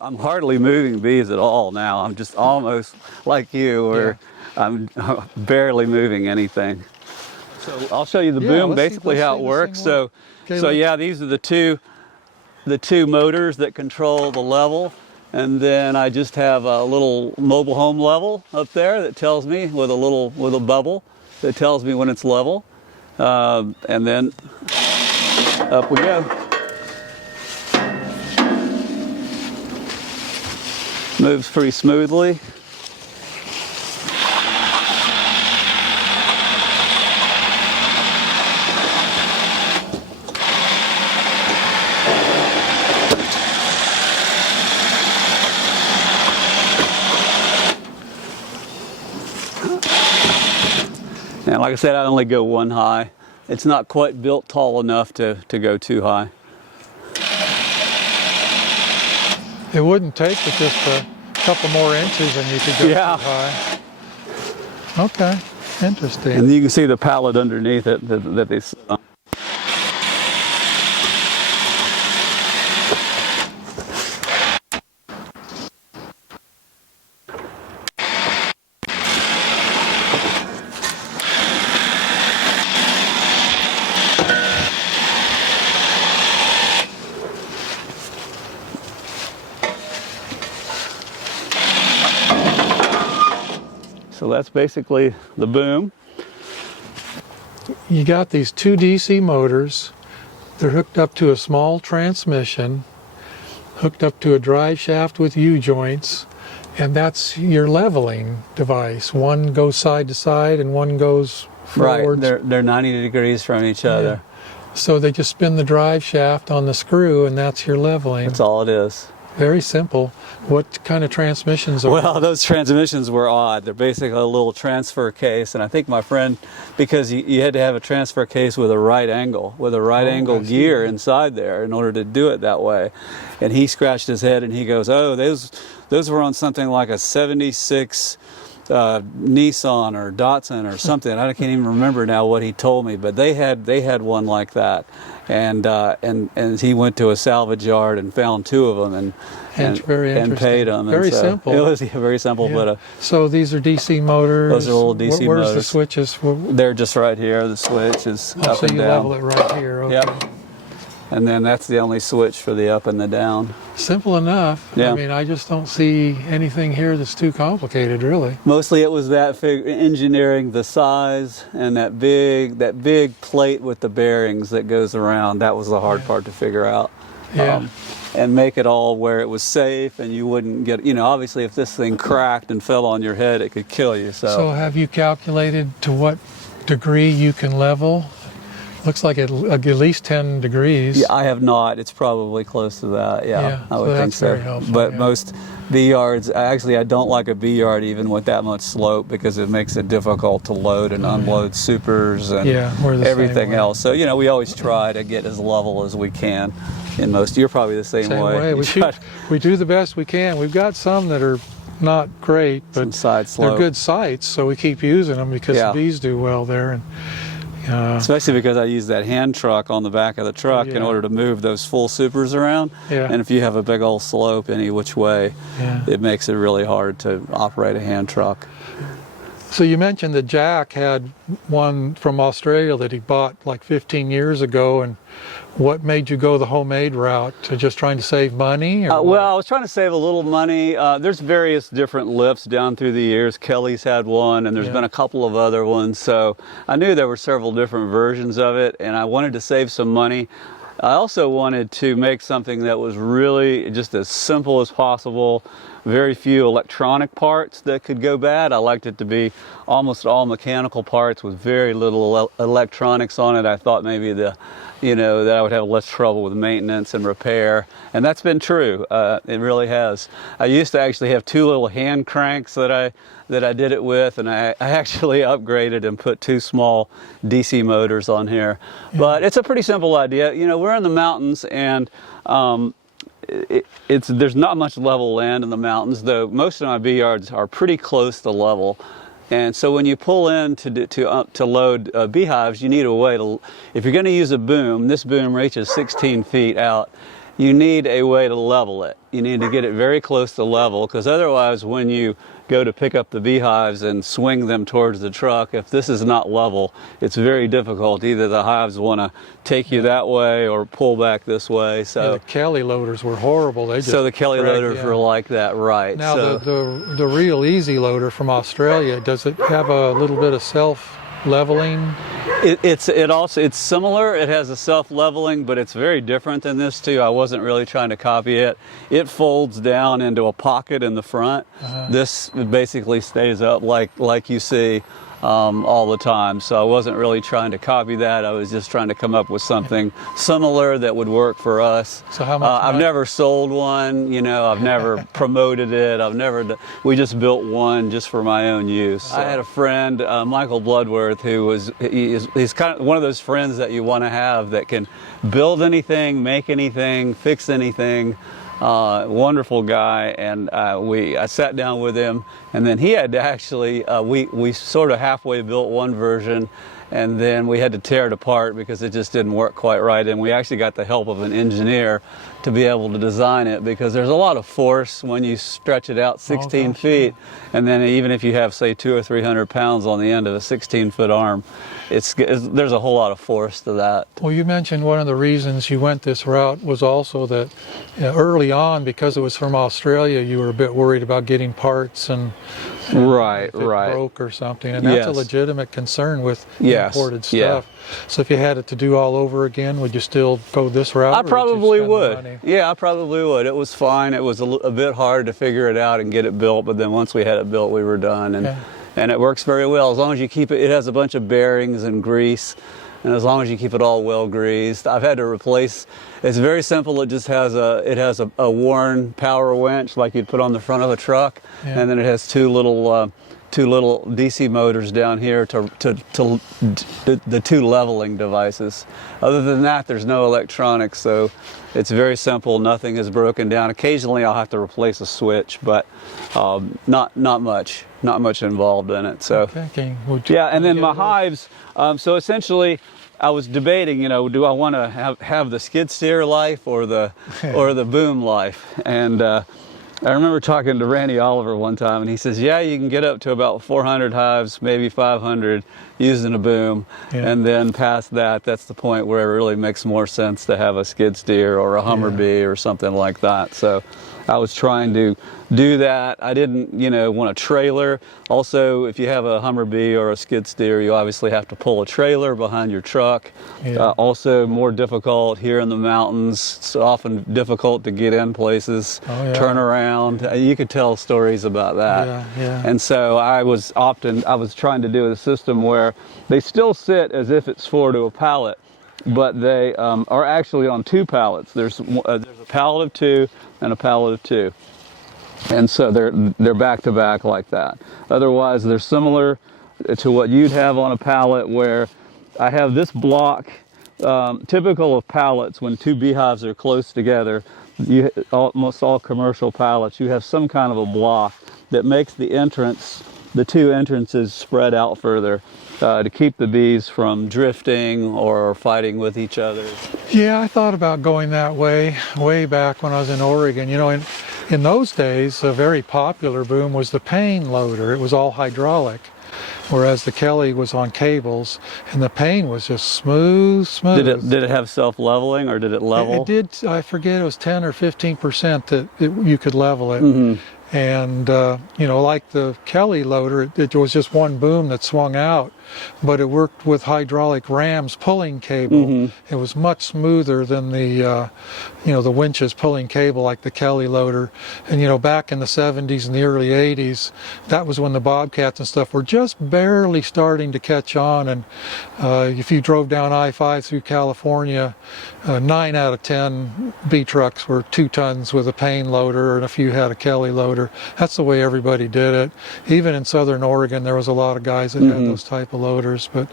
I'm hardly moving bees at all now. I'm just almost like you, where I'm barely moving anything. So I'll show you the boom, basically how it works. So yeah, these are the two motors that control the level, and then I just have a little mobile home level up there that tells me with a bubble that tells me when it's level, and then up we go. Moves pretty smoothly. And like I said, I only go one high. It's not quite built tall enough to go too high. It wouldn't take but just a couple more inches and you could go too high. Okay, interesting. And you can see the pallet underneath it that they sit on. So that's basically the boom. You got these two DC motors. They're hooked up to a small transmission, hooked up to a drive shaft with U-joints, and that's your leveling device. One goes side to side and one goes forward. Right, they're 90 degrees from each other. So they just spin the drive shaft on the screw and that's your leveling. That's all it is. Very simple. What kind of transmissions are Well, those transmissions were odd. They're basically a little transfer case, and I think my friend, because you had to have a transfer case with a right angle, angle gear inside there in order to do it that way. And he scratched his head and he goes, "Oh, those were on something like a 76 Nissan or Datsun or something." I can't even remember now what he told me, but they had one like that. And he went to a salvage yard and found two of them and paid them. Very simple. It was very simple, but so these are DC motors. Those are little DC motors. Where's the switches? They're just right here. The switch is up so and you down. level it right here. Okay. Yep. And then that's the only switch for the up and the down. Simple enough. Yeah. I mean, I just don't see anything here that's too complicated, really. Mostly it was that engineering the size and that big plate with the bearings that goes around. That was the hard part to figure out. Yeah. And make it all where it was safe and you wouldn't get, obviously if this thing cracked and fell on your head, it could kill you. So have you calculated to what degree you can level? Looks like at least 10 degrees. Yeah, I have not. It's probably close to that. Yeah, I would think so. Very helpful, but most bee yards, actually, I don't like a bee yard even with that much slope because it makes it difficult to load and unload supers and everything else. So we always try to get as level as we can. In most, you're probably the same way. We do the best we can. We've got some that are not great, but they're good sites, so we keep using them because the bees do well there. And especially because I use that hand truck on the back of the truck in order to move those full supers around. And if you have a big old slope any which way, it makes it really hard to operate a hand truck. So you mentioned that Jack had one from Australia that he bought like 15 years ago, and what made you go the homemade route? To just trying to save money? Well, I was trying to save a little money. There's various different lifts down through the years. Kelly's had one, and there's been a couple of other ones. So I knew there were several different versions of it, and I wanted to save some money. I also wanted to make something that was really just as simple as possible. Very few electronic parts that could go bad. I liked it to be almost all mechanical parts with very little electronics on it. I thought maybe that I would have less trouble with maintenance and repair, and that's been true. It really has. I used to actually have two little hand cranks that I did it with, and I actually upgraded and put two small DC motors on here. But it's a pretty simple idea. We're in the mountains, and there's not much level land in the mountains, though most of my bee yards are pretty close to level. And so when you pull in to load beehives, you need a way to, if you're going to use a boom, this boom reaches 16 feet out, you need a way to level it. You need to get it very close to level, because otherwise when you go to pick up the beehives and swing them towards the truck, if this is not level, it's very difficult. Either the hives want to take you that way or pull back this way. So Yeah, the Kelly loaders were horrible. They just so the Kelly dragged loaders you were out. like that, right? Now So the real easy loader from Australia, does it have a little bit of self leveling? it's similar. It has a self-leveling, but it's very different than this too. I wasn't really trying to copy it. It folds down into a pocket in the front. This basically stays up like you see all the time. So I wasn't really trying to copy that. I was just trying to come up with something similar that would work for us. So how much I've money? never sold one, I've never promoted it. We just built one just for my own use. I had a friend, Michael Bloodworth, he's kind of one of those friends that you want to have that can build anything, make anything, fix anything. Wonderful guy, and I sat down with him, and then he had to actually, we sort of halfway built one version, and then we had to tear it apart because it just didn't work quite right, and we actually got the help of an engineer to be able to design it, because there's a lot of force when you stretch it out 16 feet, and then even if you have, say, 200 or 300 pounds on the end of a 16-foot arm, there's a whole lot of force to that. Well, you mentioned one of the reasons you went this route was also that early on, because it was from Australia, you were a bit worried about getting parts and Right, if it broke or something, and that's a Yes. legitimate concern with Yes, imported yeah. stuff. So if you had it to do all over again, would you still go this route? I or probably you spend the would. money? Yeah, I probably would. It was fine. It was a bit hard to figure it out and get it built, but then once we had it built, we were done. And it works very well as long as you keep it. It has a bunch of bearings and grease, and as long as you keep it all well greased. I've had to replace. It's very simple. It just has a worn power winch like you'd put on the front of a truck, and then it has two little DC motors down here to the two leveling devices. Other than that, there's no electronics, so it's very simple. Nothing is broken down. Occasionally, I'll have to replace a switch, but not much involved in it. So Okay. yeah, and then my hives. So essentially, I was debating, do I want to have the skid steer life or the boom life? And I remember talking to Randy Oliver one time, and he says, yeah, you can get up to about 400 hives, maybe 500 using a boom. And then past that, that's the point where it really makes more sense to have a skid steer or a Hummer-Bee or something like that. So I was trying to do that. I didn't, want a trailer. Also, if you have a Hummer-Bee or a skid steer, you obviously have to pull a trailer behind your truck. Also more difficult here in the mountains. It's often difficult to get in places, turn around. You could tell stories about that. And so I was trying to do a system where they still sit as if it's 4 to a pallet, but they are actually on 2 pallets. There's a pallet of 2 and a pallet of 2. And so they're back to back like that. Otherwise, they're similar to what you'd have on a pallet, where I have this block, typical of pallets when 2 beehives are close together. Almost all commercial pallets, you have some kind of a block that makes the 2 entrances spread out further to keep the bees from drifting or fighting with each other. Yeah, I thought about going that way back when I was in Oregon. In those days, a very popular boom was the pane loader. It was all hydraulic, whereas the Kelly was on cables, and the pane was just smooth. Did it have self-leveling, or did it level? It did. I forget, it was 10 or 15% that you could level it. And like the Kelly loader, it was just one boom that swung out, but it worked with hydraulic rams pulling cable. It was much smoother than the winches pulling cable like the Kelly loader. And back in the 70s and the early 80s, that was when the Bobcats and stuff were just barely starting to catch on. And if you drove down I-5 through California, 9 out of 10 bee trucks were 2 tons with a pane loader, and a few had a Kelly loader. That's the way everybody did it. Even in Southern Oregon, there was a lot of guys that had those type of loaders. But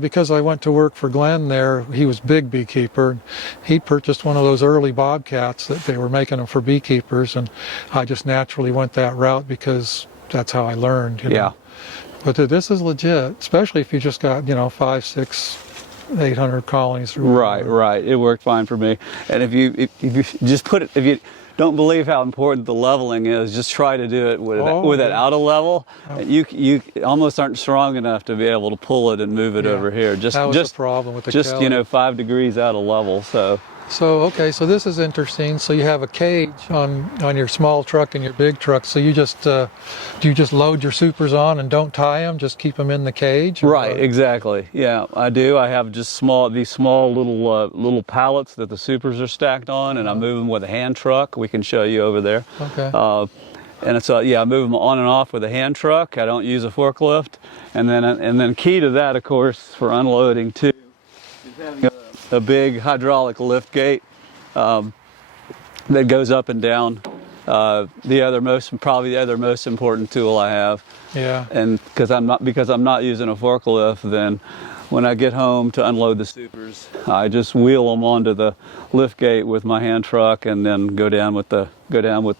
because I went to work for Glenn there, he was big beekeeper. He purchased one of those early Bobcats that they were making them for beekeepers, and I just naturally went that route because that's how I learned. But this is legit, especially if you just got 5, 6 800 colonies through. Right, right. It worked fine for me. And if you just put it, if you don't believe how important the leveling is, just try to do it with it out of level. You almost aren't strong enough to be able to pull it and move it over here. That was the problem with the just Kelly. 5 degrees out of level. So okay, so this is interesting. So you have a cage on your small truck and your big truck. So you just do you just load your supers on and don't tie them, just keep them in the cage? Right, exactly. Yeah, I do. I have just these small little pallets that the supers are stacked on, and I move them with a hand truck. We can show you over there. Okay. And it's I move them on and off with a hand truck. I don't use a forklift. And then key to that, of course, for unloading too, is having a big hydraulic lift gate that goes up and down. Probably the other most important tool I have. Yeah. And because I'm not using a forklift, then when I get home to unload the supers, I just wheel them onto the lift gate with my hand truck, and then go down with the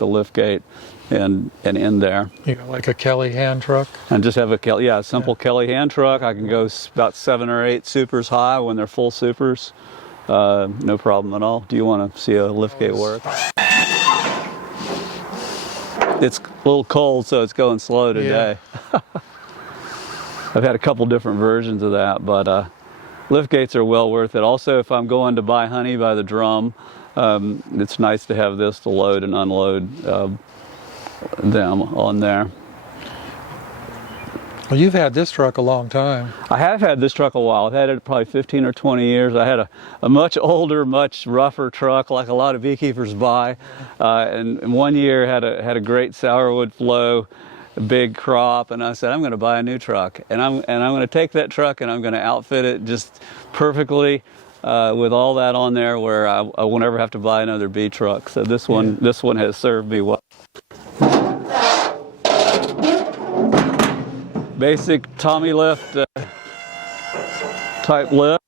lift gate and in there. You got like a Kelly hand truck? And just have a simple Kelly hand truck. I can go about 7 or 8 supers high when they're full supers. No problem at all. Do you want to see a lift gate work? It's a little cold, so it's going slow today. Yeah. I've had a couple different versions of that, but lift gates are well worth it. Also, if I'm going to buy honey by the drum, it's nice to have this to load and unload them on there. Well, you've had this truck a long time. I have had this truck a while. I've had it probably 15 or 20 years. I had a much older, much rougher truck, like a lot of beekeepers buy. And one year had a great sourwood flow, a big crop, and I said, I'm going to buy a new truck, and I'm going to take that truck and I'm going to outfit it just perfectly with all that on there, where I won't ever have to buy another bee truck. So this one has served me well. Basic Tommy lift type lift.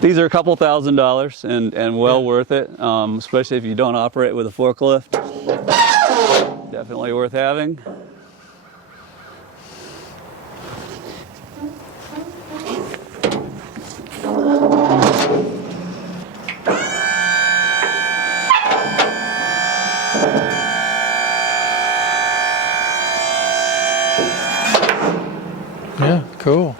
These are a couple $1,000 and well worth it, especially if you don't operate with a forklift. Definitely worth having. Yeah, cool.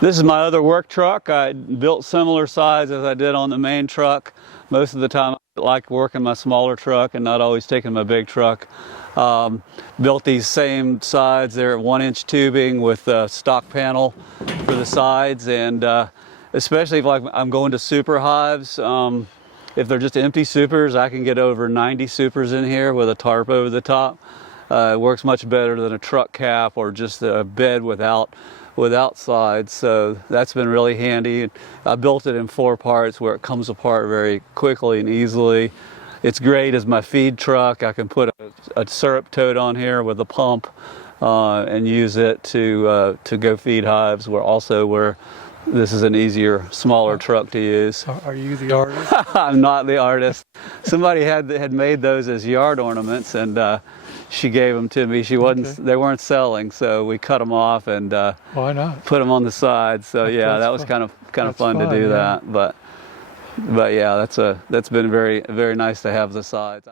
This is my other work truck. I built similar size as I did on the main truck. Most of the time I like working my smaller truck and not always taking my big truck. Built these same sides. They're 1-inch tubing with a stock panel for the sides, and especially if I'm going to super hives, if they're just empty supers, I can get over 90 supers in here with a tarp over the top. It works much better than a truck cap or just a bed without sides, so that's been really handy. I built it in 4 parts where it comes apart very quickly and easily. It's great as my feed truck. I can put a syrup tote on here with a pump and use it to go feed hives, where this is an easier, smaller truck to use. Are you the artist? I'm not the artist. Somebody had made those as yard ornaments, and she gave them to me. They weren't selling, so we cut them off and why not? Put them on the side. So yeah, that was kind of fun to do that. But yeah, that's been very, very nice to have the sides.